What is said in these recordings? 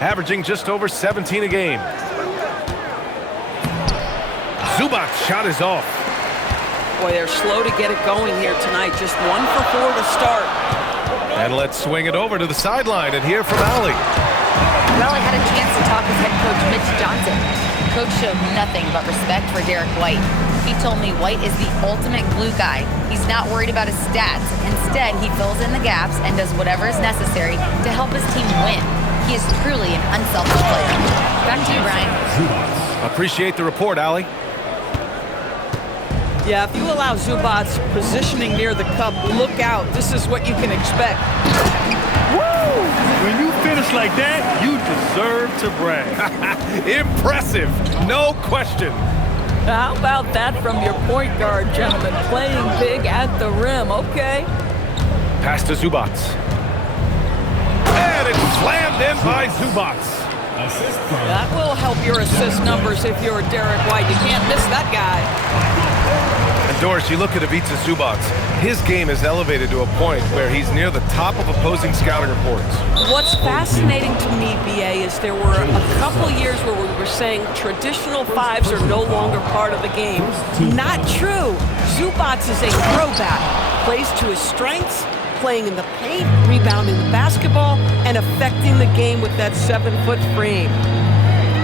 averaging just over 17 a game. Zubac's shot is off. Boy, they're slow to get it going here tonight. Just 1 for 4 to start. And let's swing it over to the sideline and hear from Allie. Well, I had a chance to talk with head coach Mitch Johnson. Coach showed nothing but respect for Derek White. He told me White is the ultimate glue guy. He's not worried about his stats. Instead, he fills in the gaps and does whatever is necessary to help his team win. He is truly an unselfish player. Back to you, Brian. Appreciate the report, Allie. Yeah, if you allow Zubac's positioning near the cup, look out. This is what you can expect. Woo! When you finish like that, you deserve to brag. Impressive, no question. How about that from your point guard, gentlemen? Playing big at the rim, okay? Pass to Zubac. And it's slammed in by Zubac. That will help your assist numbers if you're Derek White. You can't miss that guy. And Doris, you look at Ivica Zubac. His game is elevated to a point where he's near the top of opposing scouting reports. What's fascinating to me, BA, is there were a couple years where we were saying traditional fives are no longer part of the game. Not true. Zubac is a throwback. Plays to his strengths, playing in the paint, rebounding the basketball, and affecting the game with that 7-foot frame.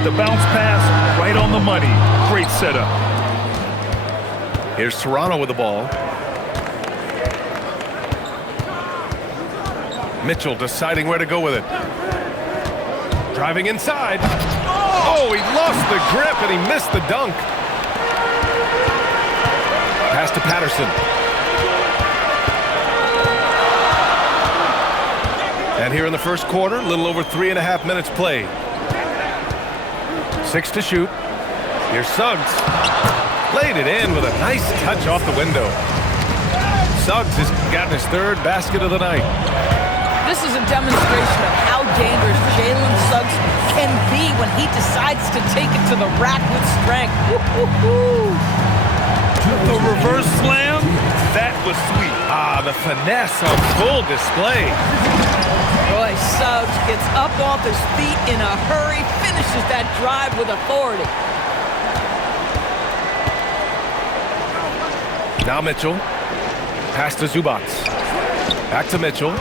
The bounce pass, right on the money. Great setup. Here's Toronto with the ball. Mitchell deciding where to go with it. Driving inside. Oh, he lost the grip and he missed the dunk. Pass to Patterson. And here in the first quarter, a little over 3.5 minutes played. 6 to shoot. Here's Suggs. Laid it in with a nice touch off the window. Suggs has gotten his 3rd basket of the night. This is a demonstration of how dangerous Jalen Suggs can be when he decides to take it to the rack with strength. The reverse slam, that was sweet. Ah, the finesse on full display. Boy, Suggs gets up off his feet in a hurry, finishes that drive with authority. Now Mitchell. Pass to Zubac. Back to Mitchell.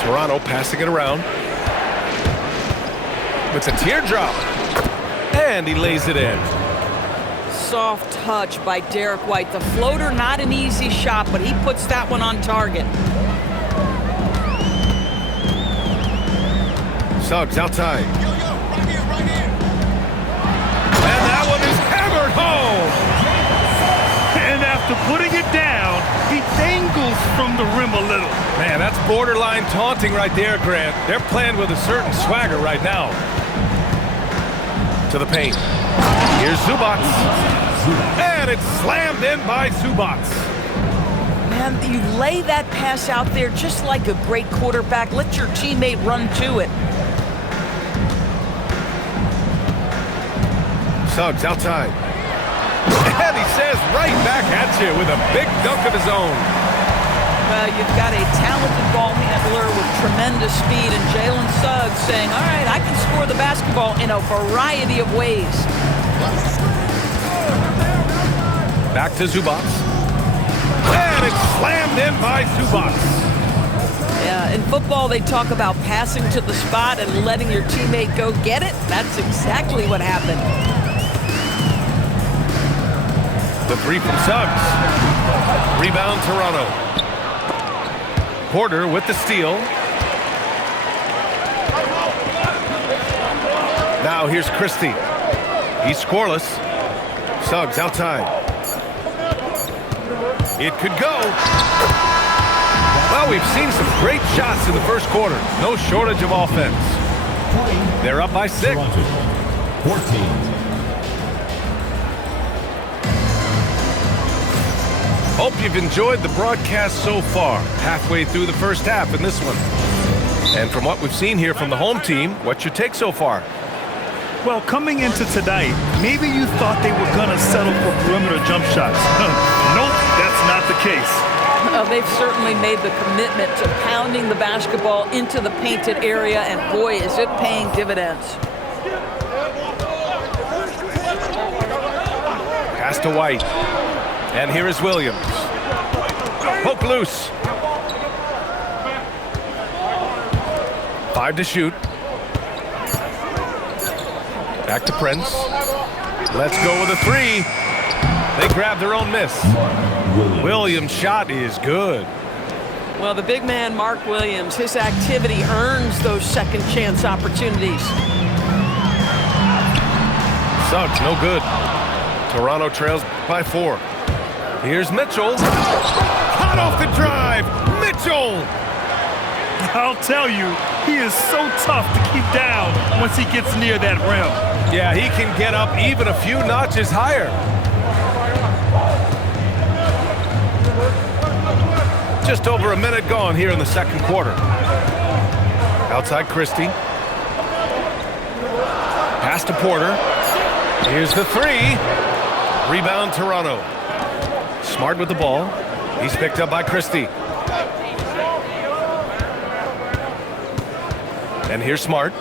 Toronto passing it around. It's a teardrop. And he lays it in. Soft touch by Derek White. The floater, not an easy shot, but he puts that one on target. Suggs outside. And that one is hammered home. And after putting it down, he dangles from the rim a little. Man, that's borderline taunting right there, Grant. They're playing with a certain swagger right now. To the paint. Here's Zubac. And it's slammed in by Zubac. Man, you lay that pass out there just like a great quarterback. Let your teammate run to it. Suggs outside. And he says right back at you with a big dunk of his own. Well, you've got a talented ball handler with tremendous speed, and Jalen Suggs saying, all right, I can score the basketball in a variety of ways. Back to Zubac. And it's slammed in by Zubac. Yeah, in football, they talk about passing to the spot and letting your teammate go get it. That's exactly what happened. The 3 from Suggs. Rebound Toronto. Porter with the steal. Now here's Christie. He's scoreless. Suggs outside. It could go. Well, we've seen some great shots in the first quarter. No shortage of offense. They're up by 6. 14. Hope you've enjoyed the broadcast so far. Halfway through the first half in this one. And from what we've seen here from the home team, what's your take so far? Well, coming into tonight, maybe you thought they were going to settle for perimeter jump shots. Nope, that's not the case. They've certainly made the commitment to pounding the basketball into the painted area, and boy, is it paying dividends. Pass to White. And here is Williams. Poke loose. 5 to shoot. Back to Prince. Let's go with a 3. They grab their own miss. Williams' shot is good. Well, the big man, Mark Williams, his activity earns those second chance opportunities. Suggs, no good. Toronto trails by 4. Here's Mitchell. Hot off the drive. Mitchell. I'll tell you, he is so tough to keep down once he gets near that rim. Yeah, he can get up even a few notches higher. Just over a minute gone here in the second quarter. Outside Christie. Pass to Porter. Here's the 3. Rebound Toronto. Smart with the ball. He's picked up by Christie. And here's Smart.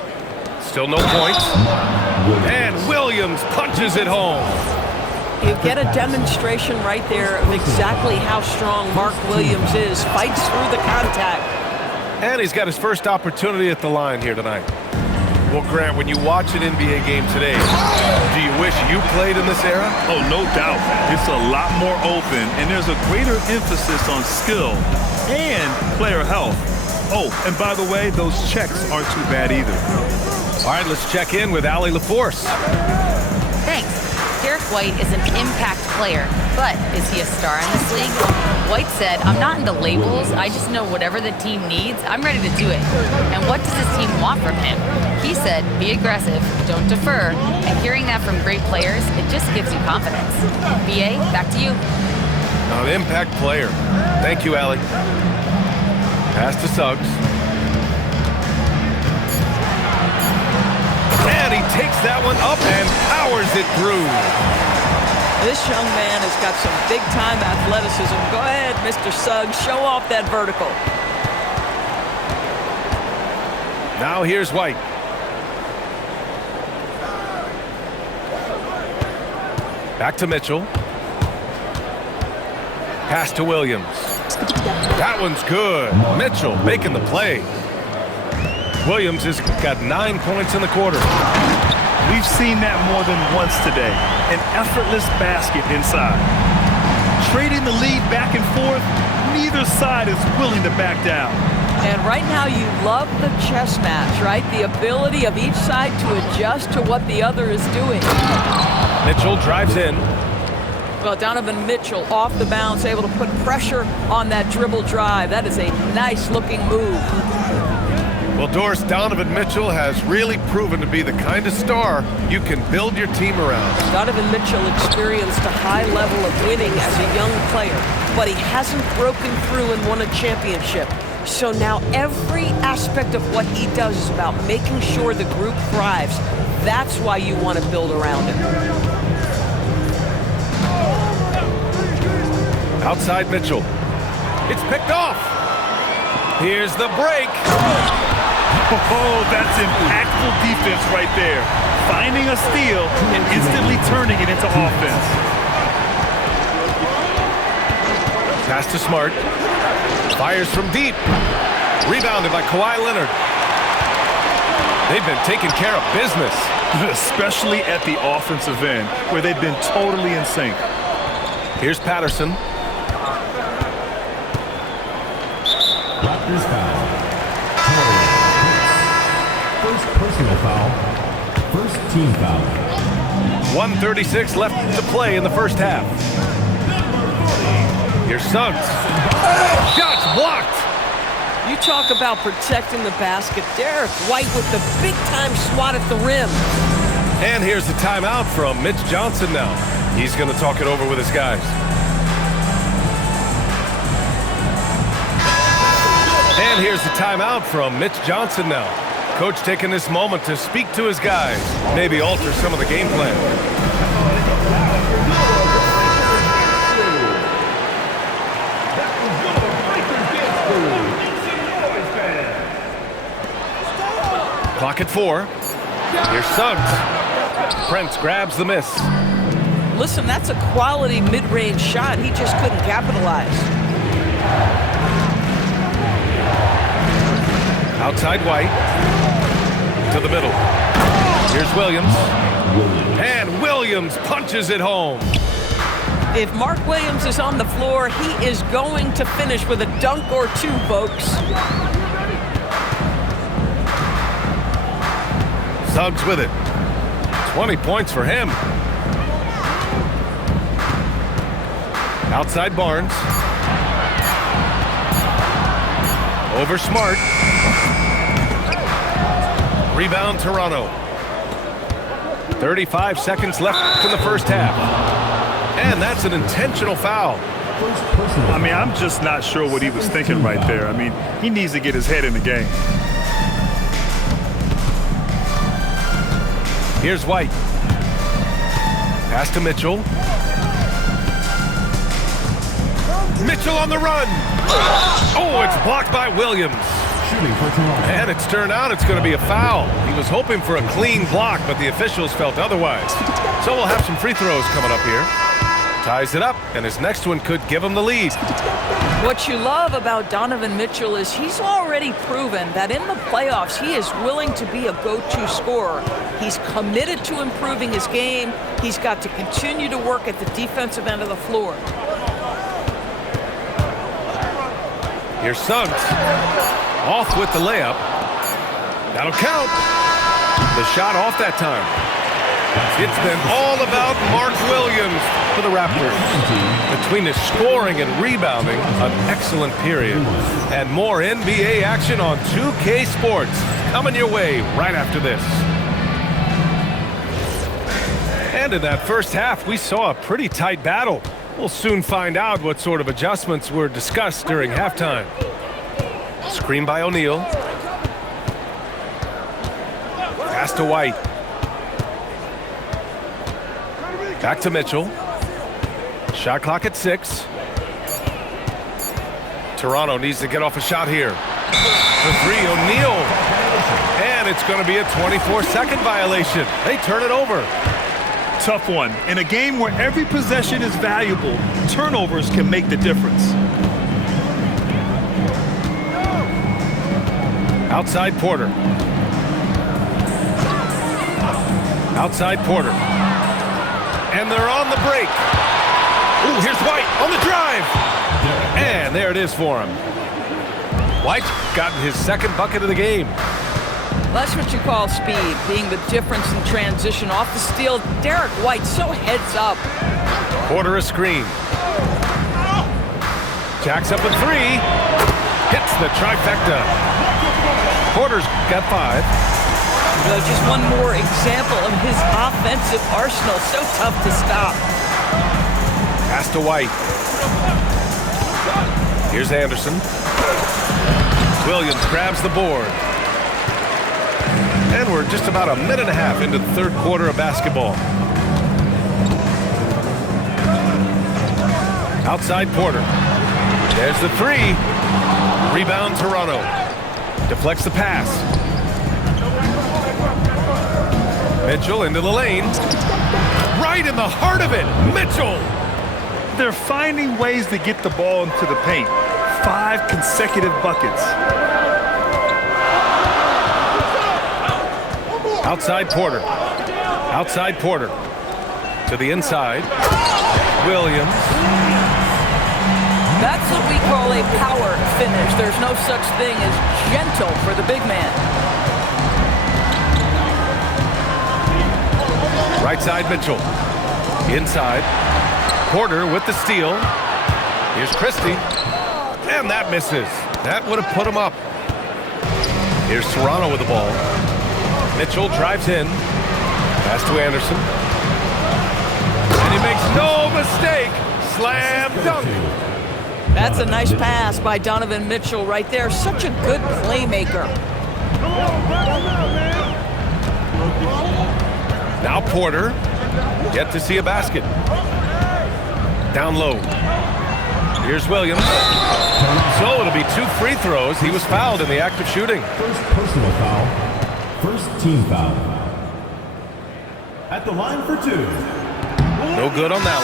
Still no points. And Williams punches it home. You get a demonstration right there of exactly how strong Mark Williams is. Fights through the contact. And he's got his first opportunity at the line here tonight. Well, Grant, when you watch an NBA game today, do you wish you played in this era? Oh, no doubt. It's a lot more open, and there's a greater emphasis on skill and player health. Oh, and by the way, those checks aren't too bad either. All right, let's check in with Allie LaForce. Thanks. Derek White is an impact player, but is he a star in this league? White said, "I'm not into labels. I just know whatever the team needs, I'm ready to do it. And what does this team want from him?" He said, "Be aggressive, don't defer." And hearing that from great players, it just gives you confidence. BA, back to you. An impact player. Thank you, Allie. Pass to Suggs. And he takes that one up and powers it through. This young man has got some big-time athleticism. Go ahead, Mr. Suggs. Show off that vertical. Now here's White. Back to Mitchell. Pass to Williams. That one's good. Mitchell making the play. Williams has got 9 points in the quarter. We've seen that more than once today. An effortless basket inside. Trading the lead back and forth, neither side is willing to back down. And right now you love the chess match, right? The ability of each side to adjust to what the other is doing. Mitchell drives in. Well, Donovan Mitchell off the bounce, able to put pressure on that dribble drive. That is a nice-looking move. Well, Doris, Donovan Mitchell has really proven to be the kind of star you can build your team around. Donovan Mitchell experienced a high level of winning as a young player, but he hasn't broken through and won a championship. So now every aspect of what he does is about making sure the group thrives. That's why you want to build around him. Outside Mitchell. It's picked off. Here's the break. Oh, that's impactful defense right there. Finding a steal and instantly turning it into offense. Pass to Smart. Fires from deep. Rebounded by Kawhi Leonard. They've been taking care of business. Especially at the offensive end, where they've been totally in sync. Here's Patterson. Raptors foul. First personal foul. First team foul. 1:36 left to play in the first half. Here's Suggs. Shots blocked. You talk about protecting the basket. Derek White with the big-time swat at the rim. And here's the timeout from Mitch Johnson now. He's going to talk it over with his guys. And here's the timeout from Mitch Johnson now. Coach taking this moment to speak to his guys, maybe alter some of the game plan. Clock at 4. Here's Suggs. Prince grabs the miss. Listen, that's a quality mid-range shot. He just couldn't capitalize. Outside White. To the middle. Here's Williams. And Williams punches it home. If Mark Williams is on the floor, he is going to finish with a dunk or two, folks. Suggs with it. 20 points for him. Outside Barnes. Over Smart. Rebound Toronto. 35 seconds left in the first half. And that's an intentional foul. I mean, I'm just not sure what he was thinking right there. I mean, he needs to get his head in the game. Here's White. Pass to Mitchell. Mitchell on the run. Oh, it's blocked by Williams. And it's turned out it's going to be a foul. He was hoping for a clean block, but the officials felt otherwise. So we'll have some free throws coming up here. Ties it up, and his next one could give him the lead. What you love about Donovan Mitchell is he's already proven that in the playoffs he is willing to be a go-to scorer. He's committed to improving his game. He's got to continue to work at the defensive end of the floor. Here's Suggs. Off with the layup. That'll count. The shot off that time. It's been all about Mark Williams for the Raptors. Between his scoring and rebounding, an excellent period. And more NBA action on 2K Sports coming your way right after this. And in that first half, we saw a pretty tight battle. We'll soon find out what sort of adjustments were discussed during halftime. Screen by O'Neal. Pass to White. Back to Mitchell. Shot clock at 6. Toronto needs to get off a shot here. For 3, O'Neal. And it's going to be a 24-second violation. They turn it over. Tough one. In a game where every possession is valuable, turnovers can make the difference. Outside Porter. Outside Porter. And they're on the break. Ooh, here's White on the drive. And there it is for him. White's gotten his second bucket of the game. That's what you call speed, being the difference in transition. Off the steal, Derek White so heads up. Porter a screen. Jacks up a 3. Hits the trifecta. Porter's got 5. Just one more example of his offensive arsenal. So tough to stop. Pass to White. Here's Anderson. Williams grabs the board. And we're just about a minute and a half into the third quarter of basketball. Outside Porter. There's the 3. Rebound Toronto. Deflects the pass. Mitchell into the lane. Right in the heart of it. Mitchell. They're finding ways to get the ball into the paint. 5 consecutive buckets. Outside Porter. Outside Porter. To the inside. Williams. That's what we call a power finish. There's no such thing as gentle for the big man. Right side Mitchell. Inside. Porter with the steal. Here's Christie. And that misses. That would have put him up. Here's Toronto with the ball. Mitchell drives in. Pass to Anderson. And he makes no mistake. Slam dunk. That's a nice pass by Donovan Mitchell right there. Such a good playmaker. Now Porter. Yet to see a basket. Down low. Here's Williams. So it'll be 2 free throws. He was fouled in the act of shooting. First personal foul. First team foul. At the line for 2. No good on that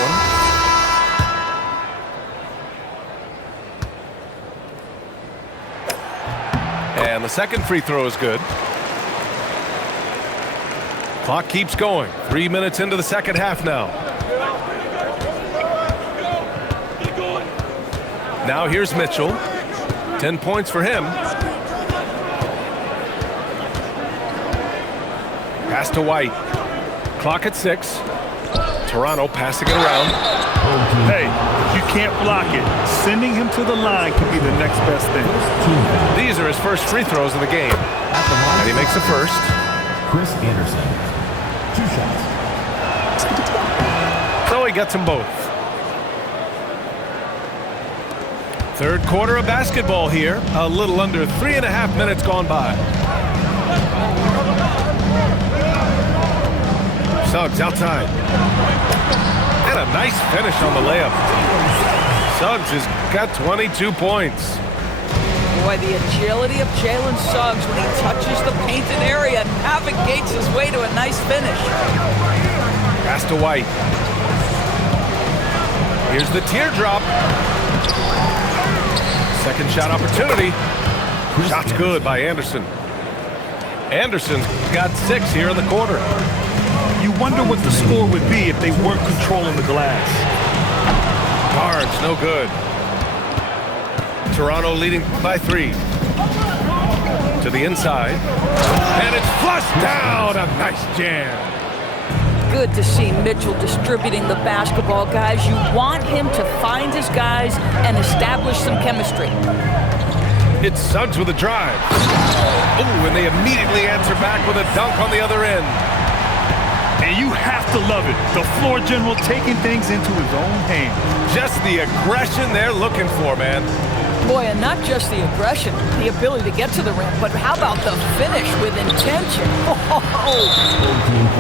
one. And the second free throw is good. Clock keeps going. 3 minutes into the second half now. Now here's Mitchell. 10 points for him. Pass to White. Clock at 6. Toronto passing it around. Hey, you can't block it. Sending him to the line can be the next best thing. These are his first free throws of the game. And he makes the first. Chris Anderson. 2 shots. So he gets them both. Third quarter of basketball here. A little under 3.5 minutes gone by. Suggs outside. And a nice finish on the layup. Suggs has got 22 points. Boy, the agility of Jalen Suggs when he touches the painted area and navigates his way to a nice finish. Pass to White. Here's the teardrop. Second shot opportunity. Shot's good by Anderson. Anderson's got 6 here in the quarter. You wonder what the score would be if they weren't controlling the glass. Barnes, no good. Toronto leading by 3. To the inside. And it's flushed down. A nice jam. Good to see Mitchell distributing the basketball, guys. You want him to find his guys and establish some chemistry. It's Suggs with a drive. Oh, and they immediately answer back with a dunk on the other end. And you have to love it. The floor general taking things into his own hands. Just the aggression they're looking for, man. Boy, and not just the aggression, the ability to get to the rim, but how about the finish with intention?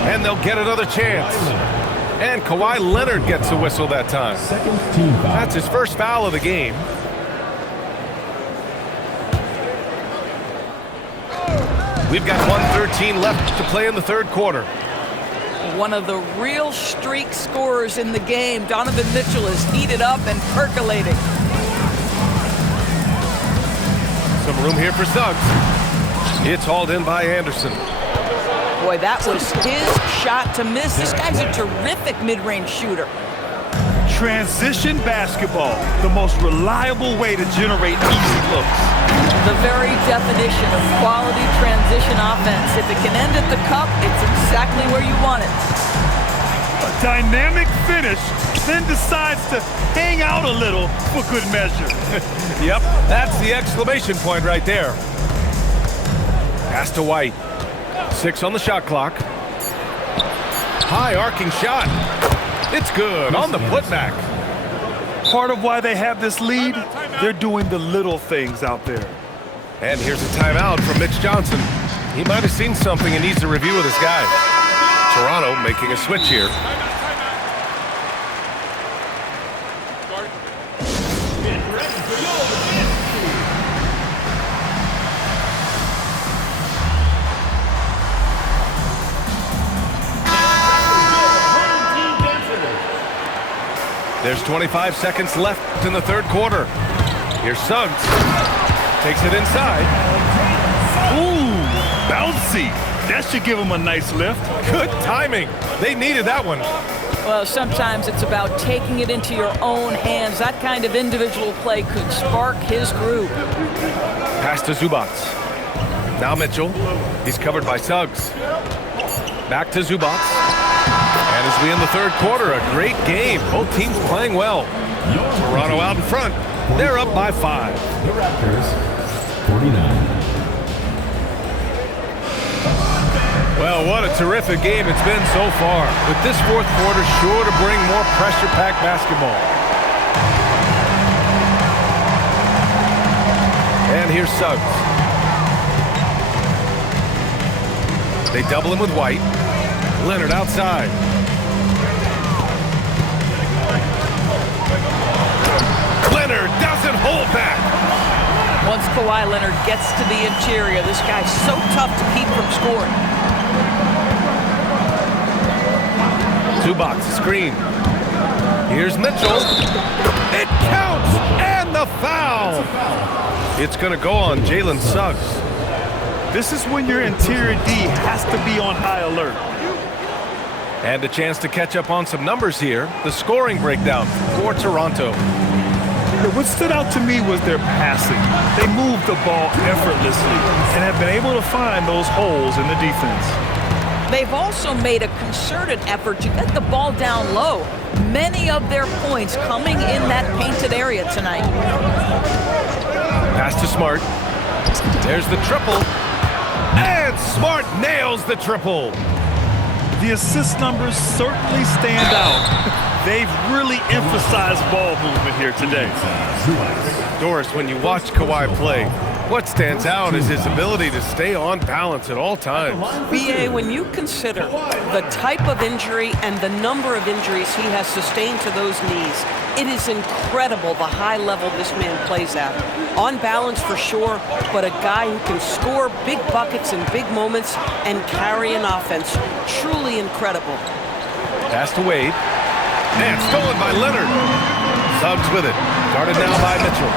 And they'll get another chance. And Kawhi Leonard gets a whistle that time. Second team foul. That's his first foul of the game. We've got 1:13 left to play in the third quarter. One of the real streak scorers in the game. Donovan Mitchell is heated up and percolating. Some room here for Suggs. It's hauled in by Anderson. Boy, that was his shot to miss. This guy's a terrific mid-range shooter. Transition basketball, the most reliable way to generate easy looks. The very definition of quality transition offense. If it can end at the cup, it's exactly where you want it. A dynamic finish, then decides to hang out a little for good measure. Yep, that's the exclamation point right there. Pass to White. 6 on the shot clock. High arcing shot. It's good on the putback. Part of why they have this lead, they're doing the little things out there. And here's a timeout from Mitch Johnson. He might have seen something and needs a review with his guys. Toronto making a switch here. There's 25 seconds left in the third quarter. Here's Suggs. Takes it inside. Ooh, bouncy. That should give him a nice lift. Good timing. They needed that one. Well, sometimes it's about taking it into your own hands. That kind of individual play could spark his groove. Pass to Zubac. Now Mitchell. He's covered by Suggs. Back to Zubac. And as we end the third quarter, a great game. Both teams playing well. Toronto out in front. They're up by 5. The Raptors, 49. Well, what a terrific game it's been so far. With this fourth quarter sure to bring more pressure-packed basketball. And here's Suggs. They double him with White. Leonard outside. Leonard doesn't hold back. Once Kawhi Leonard gets to the interior. This guy's so tough to keep from scoring. Zubac, screen. Here's Mitchell. It counts, and the foul. It's going to go on Jalen Suggs. This is when your interior D has to be on high alert. And a chance to catch up on some numbers here. The scoring breakdown for Toronto. What stood out to me was their passing. They moved the ball effortlessly and have been able to find those holes in the defense. They've also made a concerted effort to get the ball down low. Many of their points coming in that painted area tonight. Pass to Smart. There's the triple. And Smart nails the triple. The assist numbers certainly stand out. They've really emphasized ball movement here today. Doris, when you watch Kawhi play, what stands out is his ability to stay on balance at all times. BA, when you consider the type of injury and the number of injuries he has sustained to those knees, it is incredible the high level this man plays at. On balance for sure, but a guy who can score big buckets in big moments and carry an offense. Truly incredible. Pass to Wade. And stolen by Leonard. Suggs with it. Guarded now by Mitchell.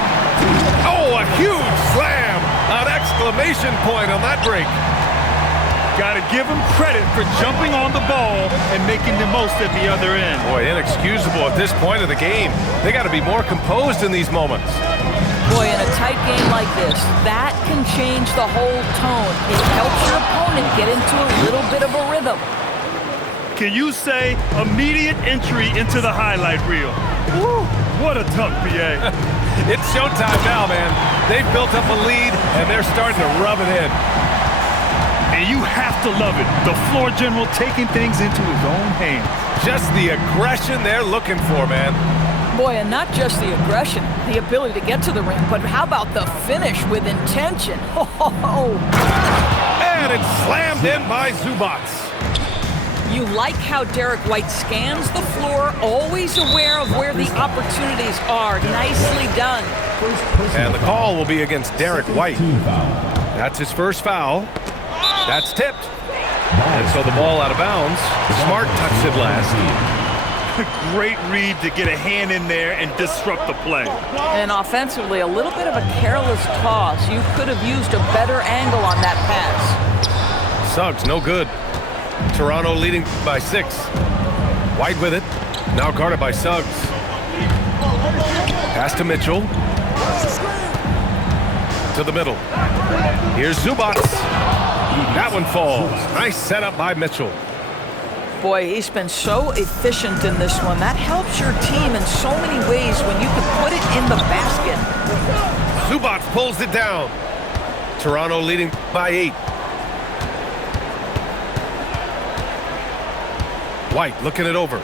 Oh, a huge slam! An exclamation point on that break. Got to give him credit for jumping on the ball and making the most at the other end. Boy, inexcusable at this point of the game. They got to be more composed in these moments. Boy, in a tight game like this, that can change the whole tone. It helps your opponent get into a little bit of a rhythm. Can you say immediate entry into the highlight reel? Woo, what a tough PA. It's showtime now, man. They've built up a lead, and they're starting to rub it in. And you have to love it. The floor general taking things into his own hands. Just the aggression they're looking for, man. Boy, and not just the aggression, the ability to get to the rim, but how about the finish with intention? And it's slammed in by Zubac. You like how Derek White scans the floor, always aware of where the opportunities are. Nicely done. And the call will be against Derek White. That's his first foul. That's tipped. And so the ball out of bounds. Smart touched it last. Great read to get a hand in there and disrupt the play. And offensively, a little bit of a careless toss. You could have used a better angle on that pass. Suggs, no good. Toronto leading by 6. White with it. Now guarded by Suggs. Pass to Mitchell. To the middle. Here's Zubac. That one falls. Nice setup by Mitchell. Boy, he's been so efficient in this one. That helps your team in so many ways when you can put it in the basket. Zubac pulls it down. Toronto leading by 8. White looking it over.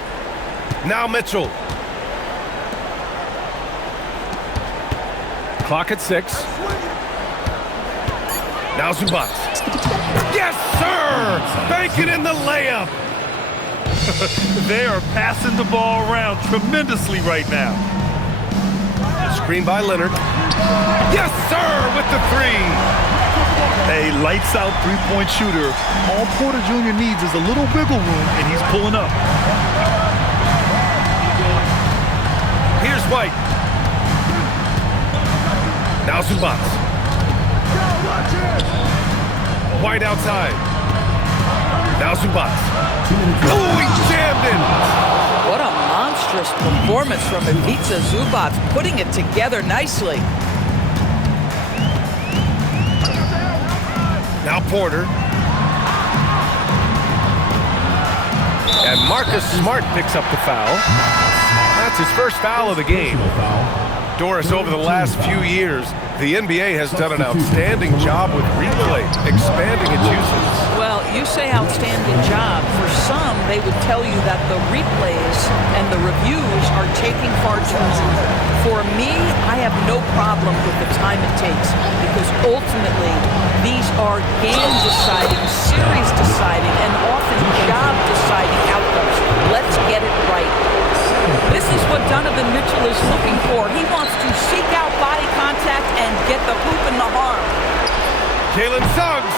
Now Mitchell. Clock at 6. Now Zubac. Yes, sir! Banking in the layup. They are passing the ball around tremendously right now. Screen by Leonard. Yes, sir! With the 3. A lights-out three-point shooter. All Porter Jr. needs is a little wiggle room, and he's pulling up. Here's White. Now Zubac. White outside. Now Zubac. Oh, he jammed it! What a monstrous performance from Ivica Zubac, putting it together nicely. Now Porter. And Marcus Smart picks up the foul. That's his first foul of the game. Doris, over the last few years, the NBA has done an outstanding job with replay, expanding its uses. Well, you say outstanding job. For some, they would tell you that the replays and the reviews are taking far too long. For me, I have no problem with the time it takes because ultimately, these are game-deciding, series-deciding, and often job-deciding outcomes. Let's get it right. This is what Donovan Mitchell is looking for. He wants to seek out body contact and get the hoop in the Jalen Suggs.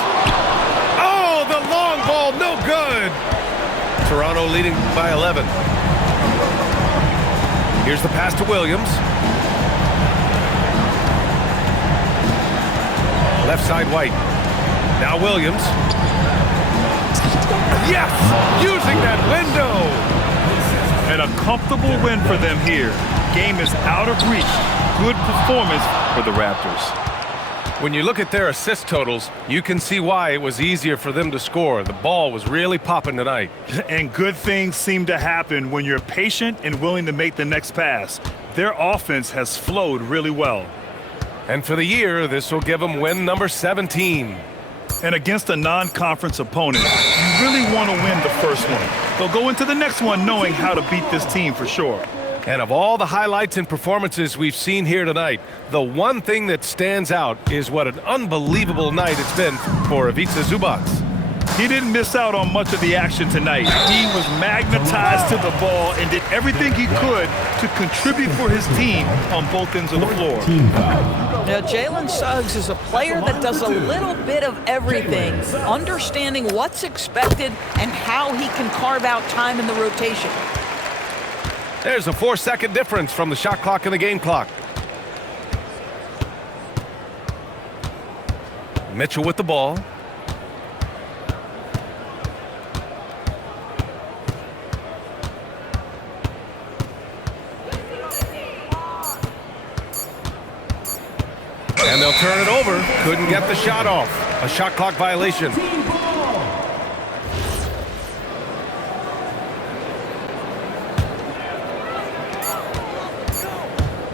Oh, the long ball, no good. Toronto leading by 11. Here's the pass to Williams. Left side White. Now Williams. Yes! Using that window! And a comfortable win for them here. Game is out of reach. Good performance for the Raptors. When you look at their assist totals, you can see why it was easier for them to score. The ball was really popping tonight. And good things seem to happen when you're patient and willing to make the next pass. Their offense has flowed really well. And for the year, this will give them win number 17. And against a non-conference opponent, you really want to win the first one. They'll go into the next one knowing how to beat this team for sure. And of all the highlights and performances we've seen here tonight, the one thing that stands out is what an unbelievable night it's been for Ivica Zubac. He didn't miss out on much of the action tonight. He was magnetized to the ball and did everything he could to contribute for his team on both ends of the floor. Now, Jalen Suggs is a player that does a little bit of everything, understanding what's expected and how he can carve out time in the rotation. There's a 4-second difference from the shot clock and the game clock. Mitchell with the ball. And they'll turn it over. Couldn't get the shot off. A shot clock violation.